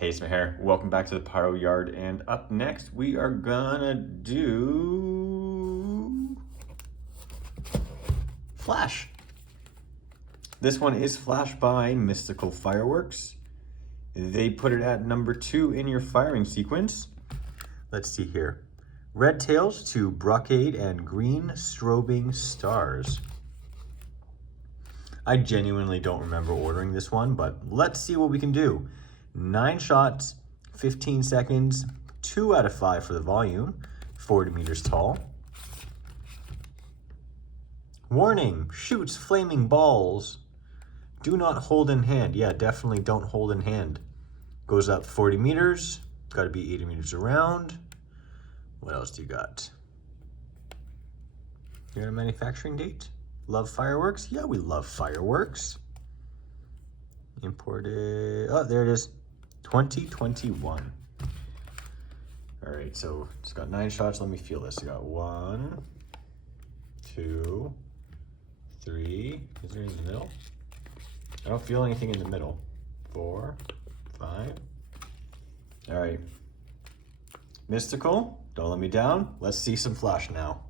Hey, Smaher, welcome back to the Pyro Yard, and up next we are gonna do Flash. This one is Flash by Mystical Fireworks. They put it at number 2 in your firing sequence. Let's see here. Red tails to Brocade and green Strobing stars. I genuinely don't remember ordering this one, but let's see what we can do. 9 shots, 15 seconds, 2 out of 5 for the volume, 40 meters tall. Warning, shoots flaming balls. Do not hold in hand. Yeah, definitely don't hold in hand. Goes up 40 meters, got to be 80 meters around. What else do you got? You got a manufacturing date? Love fireworks? Yeah, we love fireworks. Imported, oh, there it is. 2021. All right, so it's got 9 shots. Let me feel this. I got 1, 2, 3. Is there any in the middle? I don't feel anything in the middle. 4, 5. All right. Mystical, don't let me down. Let's see some flash now.